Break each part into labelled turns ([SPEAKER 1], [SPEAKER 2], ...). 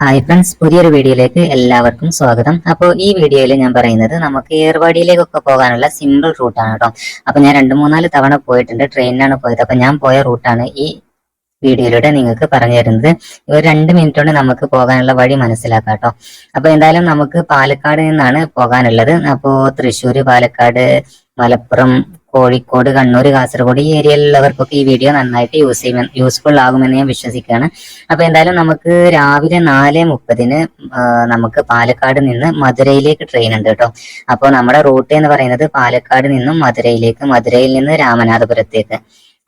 [SPEAKER 1] Hi friends പുതിയൊരു വീഡിയോയിലേക്ക് എല്ലാവർക്കും സ്വാഗതം. അപ്പോൾ ഈ വീഡിയോയിൽ ഞാൻ പറയുന്നത് നമുക്ക് ഏർവാടിയിലേക്കൊക്കെ പോകാനുള്ള സിമ്പിൾ റൂട്ടാണ് കേട്ടോ. അപ്പോൾ ഞാൻ രണ്ട് മൂന്നാൽ തവണ പോയിട്ടുണ്ട് ട്രെയിനിനാണ് പോയത്. അപ്പോൾ ഞാൻ പോയ റൂട്ടാണ് ഈ വീഡിയോയിലൂടെ നിങ്ങൾക്ക് പറഞ്ഞു തരുന്നത്. ഒരു രണ്ട് മിനിറ്റ് കൊണ്ട് നമുക്ക് പോകാനുള്ള വഴി മനസ്സിലാക്കാം കേട്ടോ. അപ്പോൾ എന്തായാലും നമുക്ക് പാലക്കാട് നിന്നാണ് പോകാനുള്ളത്. അപ്പോൾ തൃശ്ശൂർ പാലക്കാട് മലപ്പുറം കോഴിക്കോട് കണ്ണൂർ കാസർഗോഡ് ഈ ഏരിയയിലുള്ളവർക്കൊക്കെ ഈ വീഡിയോ നന്നായിട്ട് യൂസ് ചെയ്യുമെന്ന് യൂസ്ഫുൾ ആകുമെന്ന് ഞാൻ വിശ്വസിക്കുകയാണ്. അപ്പൊ എന്തായാലും നമുക്ക് രാവിലെ നാല് മുപ്പതിന് നമുക്ക് പാലക്കാട് നിന്ന് മധുരയിലേക്ക് ട്രെയിൻ ഉണ്ട് കേട്ടോ. അപ്പോൾ നമ്മുടെ റൂട്ട് എന്ന് പറയുന്നത് പാലക്കാട് നിന്നും മധുരയിലേക്ക് മധുരയിൽ നിന്ന് രാമനാഥപുരത്തേക്ക്.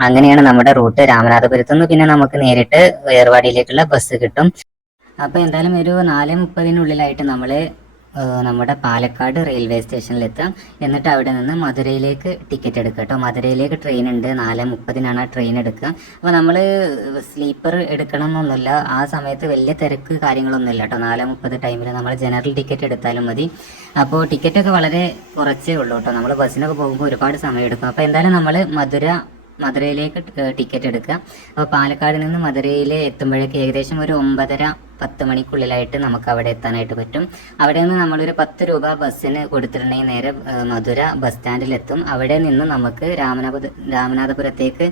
[SPEAKER 1] അങ്ങനെയാണ് നമ്മുടെ റൂട്ട് രാമനാഥപുരത്ത് നിന്ന് പിന്നെ നമുക്ക് നേരിട്ട് ഏർവാടിയിലേക്കുള്ള ബസ് കിട്ടും. അപ്പൊ എന്തായാലും ഒരു നാല് മുപ്പതിനുള്ളിലായിട്ട് നമ്മൾ ഏഹ് നമ്മുടെ പാലക്കാട് റെയിൽവേ സ്റ്റേഷനിൽ എത്താം എന്നിട്ട് അവിടെ നിന്ന് മധുരയിലേക്ക് ടിക്കറ്റ് എടുക്കുക കേട്ടോ മധുരയിലേക്ക് ട്രെയിൻ ഉണ്ട്. നാല് മുപ്പതിനാണ് ആ ട്രെയിൻ എടുക്കുക. അപ്പോൾ നമ്മൾ സ്ലീപ്പർ എടുക്കണം എന്നൊന്നുമില്ല. ആ സമയത്ത് വലിയ തിരക്ക് കാര്യങ്ങളൊന്നുമില്ല കേട്ടോ നാല് മുപ്പത് ടൈമിൽ നമ്മൾ ജനറൽ ടിക്കറ്റ് എടുത്താലും മതി. അപ്പോൾ ടിക്കറ്റൊക്കെ വളരെ കുറച്ചേ ഉള്ളൂ കേട്ടോ നമ്മൾ ബസ്സിനൊക്കെ പോകുമ്പോൾ ഒരുപാട് സമയം എടുക്കും. അപ്പോൾ എന്തായാലും നമ്മൾ മധുര മധുരയിലേക്ക് ടിക്കറ്റ് എടുക്കുക. അപ്പോൾ പാലക്കാട് നിന്ന് മധുരയിൽ എത്തുമ്പോഴേക്ക് ഏകദേശം ഒരു ഒമ്പതര പത്ത് മണിക്കുള്ളിലായിട്ട് നമുക്ക് അവിടെ എത്താനായിട്ട് പറ്റും. അവിടെ നിന്ന് നമ്മളൊരു പത്ത് രൂപ ബസ്സിന് കൊടുത്തിട്ടുണ്ടെങ്കിൽ നേരെ മധുര ബസ് സ്റ്റാൻഡിലെത്തും. അവിടെ നിന്ന് നമുക്ക് രാമനാഥപുര രാമനാഥപുരത്തേക്ക്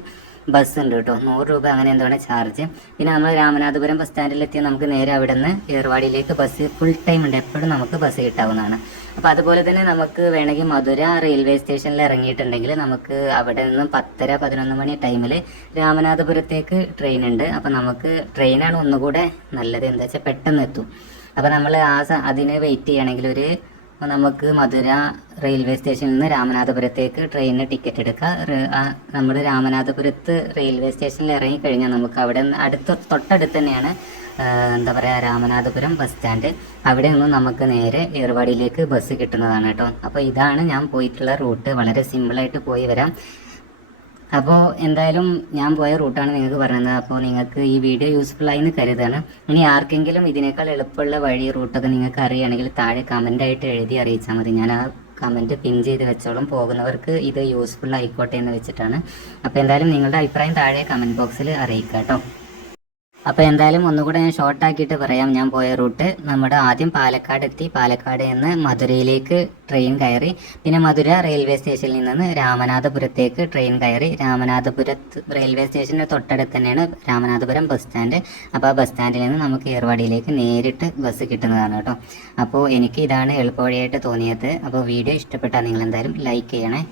[SPEAKER 1] ബസ് ഉണ്ട് കേട്ടോ. നൂറ് രൂപ അങ്ങനെ എന്താണ് ചാർജ് പിന്നെ നമ്മൾ രാമനാഥപുരം ബസ് സ്റ്റാൻഡിലെത്തി നമുക്ക് നേരെ അവിടെ നിന്ന് ഏർവാടിയിലേക്ക് ബസ് ഫുൾ ടൈം ഉണ്ട്. എപ്പോഴും നമുക്ക് ബസ് കിട്ടാവുന്നതാണ്. അപ്പോൾ അതുപോലെ തന്നെ നമുക്ക് വേണമെങ്കിൽ മധുര റെയിൽവേ സ്റ്റേഷനിൽ ഇറങ്ങിയിട്ടുണ്ടെങ്കിൽ നമുക്ക് അവിടെ നിന്ന് പത്തര പതിനൊന്ന് മണി ടൈമിൽ രാമനാഥപുരത്തേക്ക് ട്രെയിൻ ഉണ്ട്. അപ്പോൾ നമുക്ക് ട്രെയിനാണ് ഒന്നുകൂടെ നല്ലത്. എന്താ വെച്ചാൽ പെട്ടെന്ന് എത്തും. അപ്പോൾ നമ്മൾ ആ അതിന് വെയിറ്റ് ചെയ്യണമെങ്കിൽ ഒരു നമുക്ക് മധുര റെയിൽവേ സ്റ്റേഷനിൽ നിന്ന് രാമനാഥപുരത്തേക്ക് ട്രെയിനിന് ടിക്കറ്റ് എടുക്കുക നമ്മുടെ രാമനാഥപുരത്ത് റെയിൽവേ സ്റ്റേഷനിൽ ഇറങ്ങി കഴിഞ്ഞാൽ നമുക്ക് അവിടെ അടുത്ത് തൊട്ടടുത്ത് തന്നെയാണ് എന്താ പറയുക രാമനാഥപുരം ബസ് സ്റ്റാൻഡ്. അവിടെ നിന്ന് നമുക്ക് നേരെ ഏർവാടിയിലേക്ക് ബസ് കിട്ടുന്നതാണ് കേട്ടോ. അപ്പോൾ ഇതാണ് ഞാൻ പോയിട്ടുള്ള റൂട്ട്. വളരെ സിമ്പിളായിട്ട് പോയി വരാം. അപ്പോൾ എന്തായാലും ഞാൻ പോയ റൂട്ടാണ് നിങ്ങൾക്ക് പറയുന്നത് അപ്പോൾ നിങ്ങൾക്ക് ഈ വീഡിയോ യൂസ്ഫുൾ ആയി എന്ന് കരുതാണ്. ഇനി ആർക്കെങ്കിലും ഇതിനേക്കാൾ എളുപ്പമുള്ള വഴി റൂട്ടൊക്കെ നിങ്ങൾക്ക് അറിയുകയാണെങ്കിൽ താഴെ കമന്റ് ആയിട്ട് എഴുതി അറിയിച്ചാൽ മതി. ഞാൻ ആ കമന്റ് പിൻ ചെയ്ത് വെച്ചോളും. പോകുന്നവർക്ക് ഇത് യൂസ്ഫുൾ ആയിക്കോട്ടെ എന്ന് വെച്ചിട്ടാണ്. അപ്പോൾ എന്തായാലും നിങ്ങളുടെ അഭിപ്രായം താഴെ കമന്റ് ബോക്സിൽ അറിയിക്കാം കേട്ടോ അപ്പോൾ എന്തായാലും ഒന്നുകൂടെ ഞാൻ ഷോർട്ട് ആക്കിയിട്ട് പറയാം. ഞാൻ പോയ റൂട്ട് നമ്മുടെ ആദ്യം പാലക്കാട് എത്തി. പാലക്കാട് നിന്ന് മധുരയിലേക്ക് ട്രെയിൻ കയറി. പിന്നെ മധുര റെയിൽവേ സ്റ്റേഷനിൽ നിന്ന് രാമനാഥപുരത്തേക്ക് ട്രെയിൻ കയറി. രാമനാഥപുരത്ത് റെയിൽവേ സ്റ്റേഷന്റെ തൊട്ടടുത്ത് തന്നെയാണ് രാമനാഥപുരം ബസ് സ്റ്റാൻഡ് അപ്പോൾ ആ ബസ് സ്റ്റാൻഡിൽ നിന്ന് നമുക്ക് ഏർവാടിയിലേക്ക് നേരിട്ട് ബസ് കിട്ടുന്നതാണ് കേട്ടോ. അപ്പോൾ എനിക്ക് ഇതാണ് എളുപ്പവഴിയായിട്ട് തോന്നിയത്. അപ്പോൾ വീഡിയോ ഇഷ്ടപ്പെട്ടാൽ നിങ്ങൾ എന്തായാലും ലൈക്ക് ചെയ്യണേ.